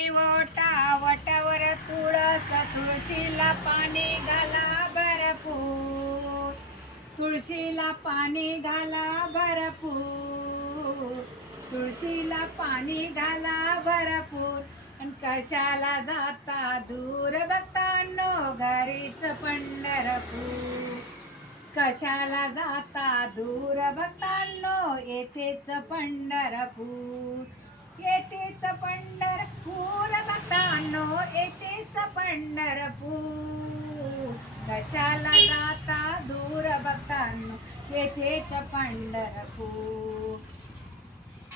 ओटा वटावर तुळस तुळशीला पाणी घाला भरपूर. तुळशीला पाणी घाला भरपूर. तुळशीला पाणी घाला भरपूर. आणि कशाला जाता दूर बघतानो घरीच पंढरपूर. कशाला जाता दूर बघतानो येथेच पंढरपूर. येथेच पंढरपूर भक्तांनो येतेच पंढरपूर. कशाला जाता दूर भक्तांनो येथेच पंढरपूर.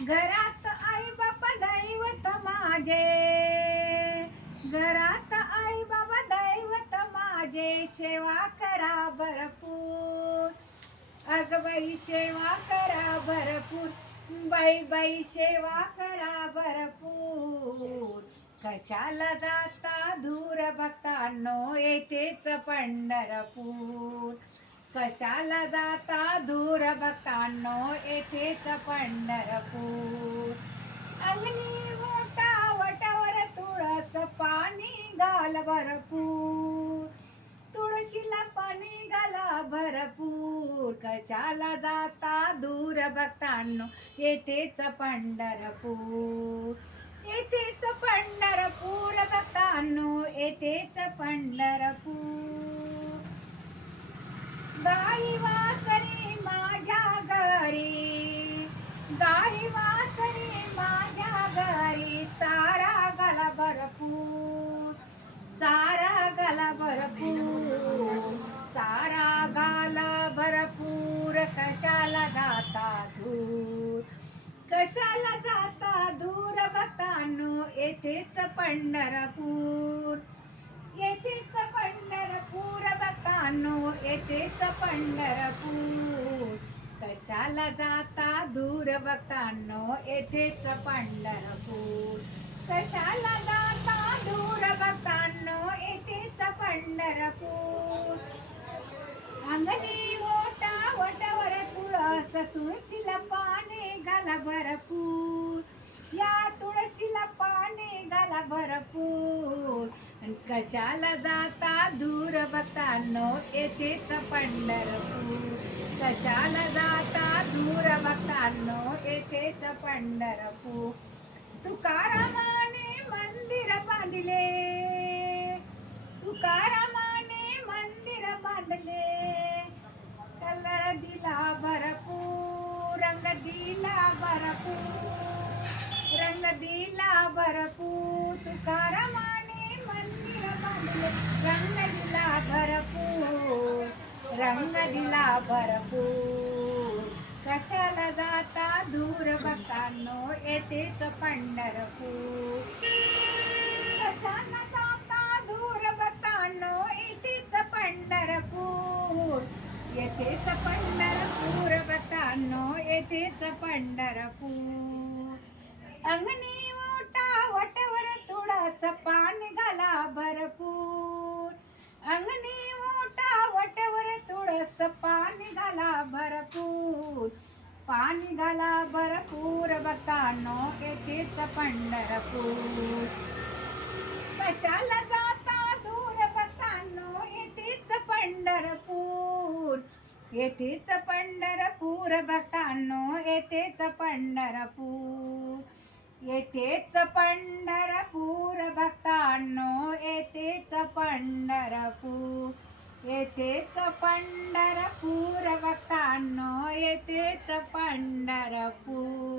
घरात आई बाबा दैवत माझे. घरात आई बाबा दैवत माझे सेवा करा भरपूर. अग बाई सेवा करा भरपूर. बाई बाई सेवा करा कशाला जाता दूर भक्तांनो येथेच पंढरपूर. कशाला जाता धूर भक्तांनो येथेच पंढरपूर. अग्नी मोठा वटावर तुळस पाणी घाल भरपूर. तुळशीला पाणी घाला भरपूर. कशाला जाता धूर भक्तांनो येथेच पंढरपूर. येथेच पंढरपूर भक्तांनो येथेच पंढरपूर. गाई वासरी माझ्या घरी गाई वासरी माझ्या घरी चारा गाला भरपूर चारा गाला भरपूर चारा गाला भरपूर कशाला जाता दूर कशाला जाता येथेच पंढरपूर. येथेच पंढरपूर बकानो येथेच पंढरपूर. कशाला जाता दूर बकानो येथेच पंढरपूर. कशाला जाता दूर बकानो येथेच पंढरपूर. अंगणी ओटा वटावर तुळस तुळशीला पाने घाला भरपूर या तुळशीला पाणी घाला भरपूर कशाला जाता दूर बतानो येथेच पंढरपूर. कशाला जाता दूर बतानो येथेच पंढरपूर. तुकारामाने मंदिर बांधले. दिला भरपूर. कशाला जाता दूर बघतानो येथेच पंढरपूर. कशाला जाता दूर बघतानो येतेच पंढरपूर. येतेच पंढरपूर बघतानो येतेच पंढरपूर. अंगणी मोठा वटवर थोडासा पाणी घाला भरपूर. पाणी घाला भरपूर पाणी घाला भरपूर बघतानो येथेच पंढरपूर. कशाला जाता दूर बघतानो येथेच पंढरपूर. येथेच पंढरपूर बघतानो येथेच पंढरपूर. येथेच पंढरपूर भक्तांनो येथेच पंढरपूर. येथेच पंढरपूर बघतानो येथेच पंढरपूर.